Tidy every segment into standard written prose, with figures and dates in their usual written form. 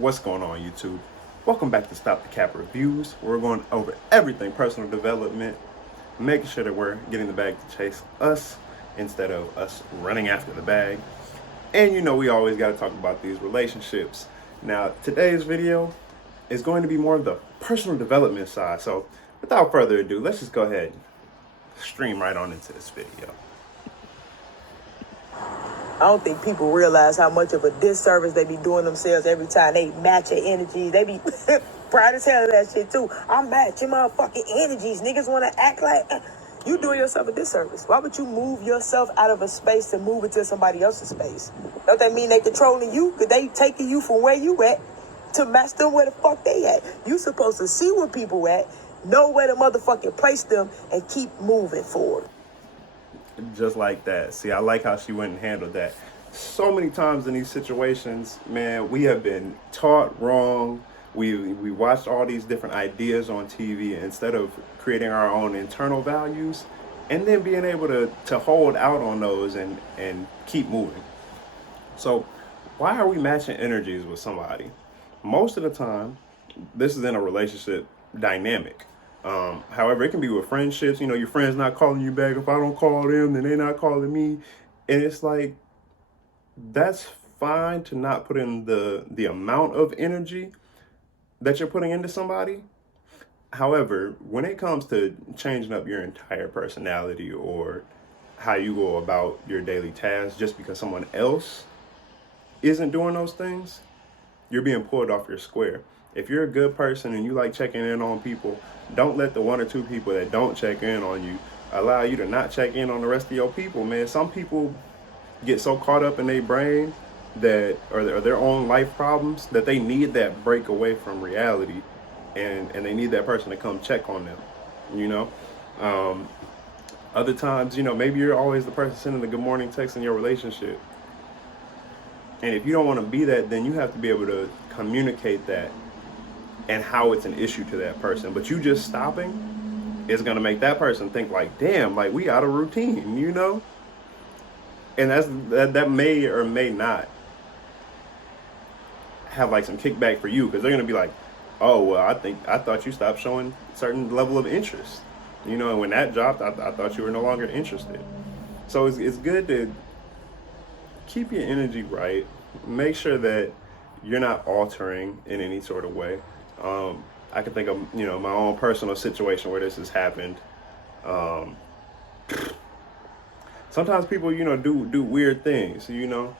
What's going on, YouTube? Welcome back to Stop the Cap Reviews. We're going over everything personal development, making sure that we're getting the bag to chase us instead of us running after the bag. And you know, we always got to talk about these relationships. Now, today's video is going to be more of the personal development side. So, without further ado, let's just go ahead and stream right on into this video. I don't think people realize how much of a disservice they be doing themselves every time they match their energies. They be proud as hell of that shit too. I'm matching motherfucking energies. Niggas want to act like you doing yourself a disservice. Why would you move yourself out of a space to move into somebody else's space? Don't that mean they controlling you? Cause they taking you from where you at to match them where the fuck they at. You supposed to see where people at, know where to motherfucking place them, and keep moving forward. Just like that. See, I like how she went and handled that. So many times in these situations, man, we have been taught wrong. We watched all these different ideas on TV instead of creating our own internal values and then being able to hold out on those and keep moving. So why are we matching energies with somebody? Most of the time, this is in a relationship dynamic. However, it can be with friendships. You know, your friend's not calling you back. If I don't call them, then they're not calling me. And it's like, that's fine to not put in the amount of energy that you're putting into somebody. However, when it comes to changing up your entire personality or how you go about your daily tasks just because someone else isn't doing those things, you're being pulled off your square. If you're a good person and you like checking in on people, don't let the one or two people that don't check in on you allow you to not check in on the rest of your people, man. Some people get so caught up in their brain that, or their own life problems, that they need that break away from reality, and they need that person to come check on them, you know? Other times, you know, maybe you're always the person sending the good morning text in your relationship. And if you don't want to be that, then you have to be able to communicate that and how it's an issue to that person. But you just stopping is going to make that person think like, damn, like we out of routine, you know? And that may or may not have like some kickback for you, because they're going to be like, oh, well, I thought you stopped showing a certain level of interest, you know, and when that dropped, I thought you were no longer interested. So it's good to keep your energy right. Make sure that you're not altering in any sort of way. I can think of, you know, my own personal situation where this has happened. Sometimes people, you know, do weird things, you know.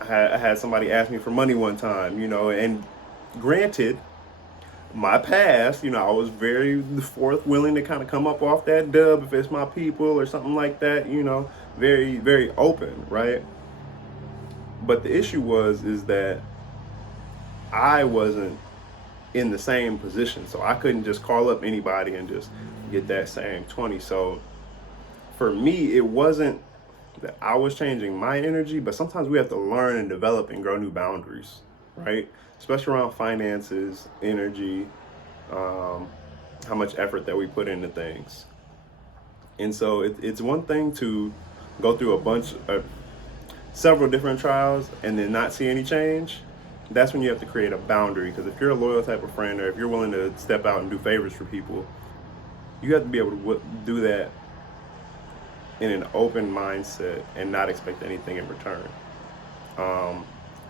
I had somebody ask me for money one time, you know, and granted, my past, you know, I was very willing to kind of come up off that dub if it's my people or something like that, you know, very, very open, right? But the issue is that I wasn't in the same position, so I couldn't just call up anybody and just get that same 20. So for me, it wasn't that I was changing my energy, but sometimes we have to learn and develop and grow new boundaries, right? Especially around finances, energy, how much effort that we put into things. And so it's one thing to go through several different trials and then not see any change. That's when you have to create a boundary, because if you're a loyal type of friend, or if you're willing to step out and do favors for people, you have to be able to do that in an open mindset and not expect anything in return.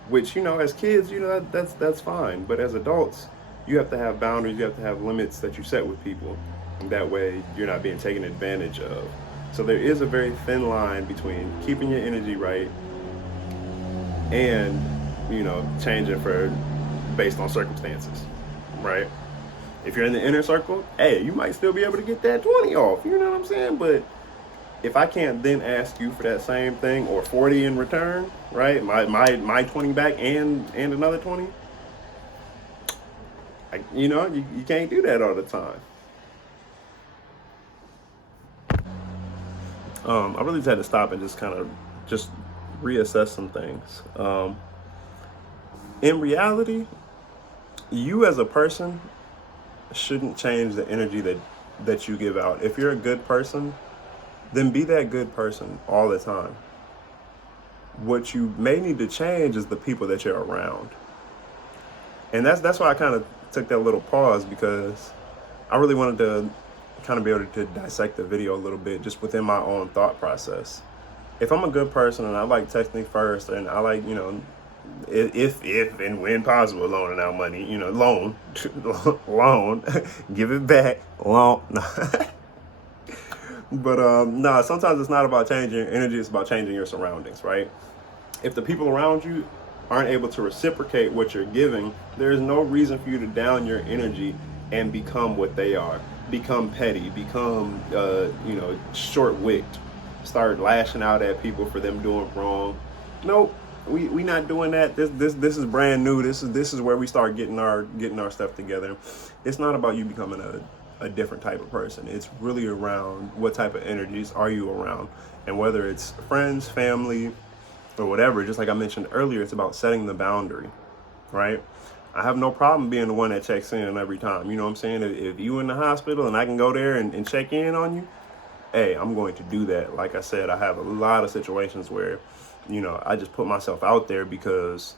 Which, you know, as kids, you know, that's fine. But as adults, you have to have boundaries. You have to have limits that you set with people. And that way you're not being taken advantage of. So there is a very thin line between keeping your energy right and, you know, changing based on circumstances, right? If you're in the inner circle, hey, you might still be able to get that 20 off, you know what I'm saying? But if I can't then ask you for that same thing or 40 in return, right? My 20 back and another 20, you know, you can't do that all the time. I really just had to stop and just kind of reassess some things. In reality, you as a person shouldn't change the energy that you give out. If you're a good person, then be that good person all the time. What you may need to change is the people that you're around. And that's why I kind of took that little pause, because I really wanted to kind of be able to dissect the video a little bit just within my own thought process. If I'm a good person and I like texting first, and I like, if and when possible, loaning out money, loan, give it back, loan. But no, sometimes it's not about changing your energy, it's about changing your surroundings, right? If the people around you aren't able to reciprocate what you're giving, there's no reason for you to down your energy and become what they are. Become petty, become short-wicked, start lashing out at people for them doing wrong. Nope, we not doing that. This is brand new. This is where we start getting our stuff together. It's not about you becoming a different type of person. It's really around what type of energies are you around, and whether it's friends, family, or whatever. Just like I mentioned earlier, it's about setting the boundary, right? I have no problem being the one that checks in every time. You know what I'm saying? If you in the hospital and I can go there and check in on you, hey, I'm going to do that. Like I said, I have a lot of situations where, I just put myself out there because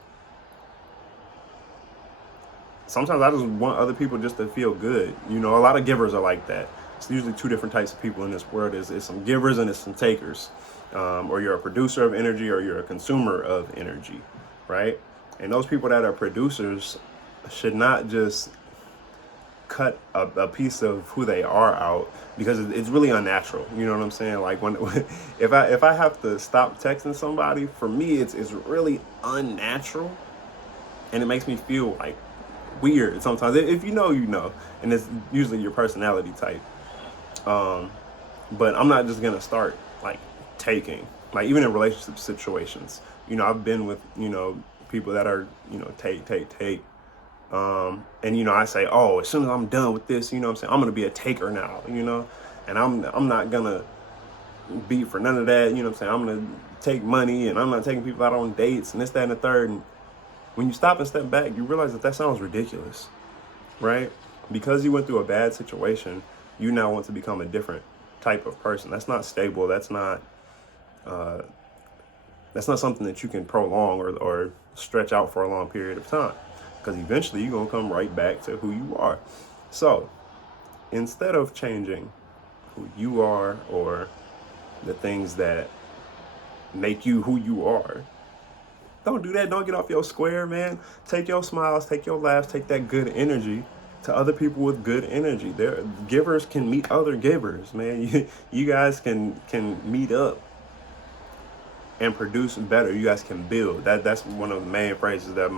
sometimes I just want other people just to feel good. A lot of givers are like that. It's usually two different types of people in this world. It's some givers and it's some takers. Or you're a producer of energy or you're a consumer of energy, right? And those people that are producers should not just cut a piece of who they are out, because it's really unnatural. You know what I'm saying? Like when if I have to stop texting somebody, for me it's really unnatural, and it makes me feel like weird sometimes. If you know, and it's usually your personality type. But I'm not just gonna start like taking, like even in relationship situations. I've been with people that are take. And I say, oh, as soon as I'm done with this, I'm saying, I'm gonna be a taker now, and I'm not gonna be for none of that, I'm saying, I'm gonna take money, and I'm not taking people out on dates and this, that, and the third. And when you stop and step back, you realize that sounds ridiculous, right? Because you went through a bad situation, you now want to become a different type of person. That's not stable. That's not something that you can prolong or stretch out for a long period of time, because eventually you're going to come right back to who you are. So instead of changing who you are or the things that make you who you are, don't do that. Don't get off your square, man. Take your smiles, take your laughs, take that good energy to other people with good energy. Givers can meet other givers, man. You guys can meet up and produce better. You guys can build. That's one of the main phrases that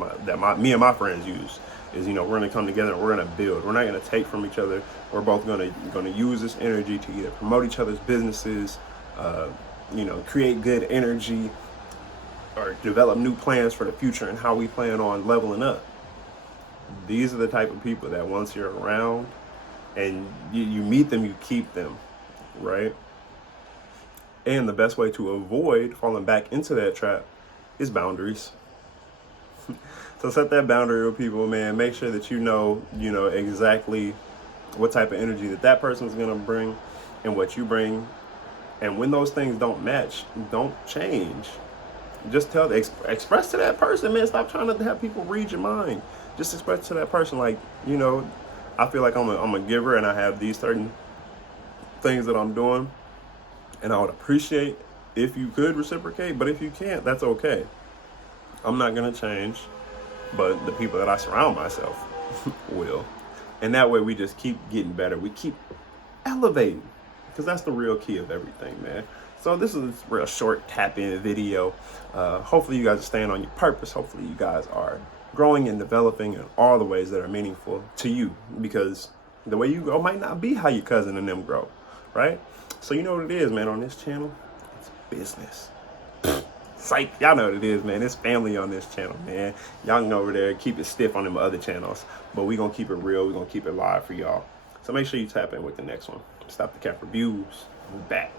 me and my friends use. Is we're gonna come together and we're gonna build. We're not gonna take from each other. We're both gonna use this energy to either promote each other's businesses, create good energy, or develop new plans for the future and how we plan on leveling up. These are the type of people that once you're around and you meet them, you keep them, right? And the best way to avoid falling back into that trap is boundaries. So set that boundary with people, man. Make sure that you know exactly what type of energy that person's gonna bring and what you bring. And when those things don't match, don't change. Just express to that person, man. Stop trying to have people read your mind. Just express to that person, like, I feel like I'm a giver and I have these certain things that I'm doing, and I would appreciate if you could reciprocate, but if you can't, that's okay. I'm not gonna change, but the people that I surround myself will. And that way we just keep getting better. We keep elevating, because that's the real key of everything, man. So this is a real short tap-in video. Hopefully you guys are staying on your purpose. Hopefully you guys are growing and developing in all the ways that are meaningful to you, because the way you grow might not be how your cousin and them grow, right? So you know what it is, man, on this channel? It's business. Psych, y'all know what it is, man. It's family on this channel, man. Y'all can go over there, keep it stiff on them other channels, but we gonna keep it real. We gonna keep it live for y'all. So make sure you tap in with the next one. Stop the Cap Reviews. We're back.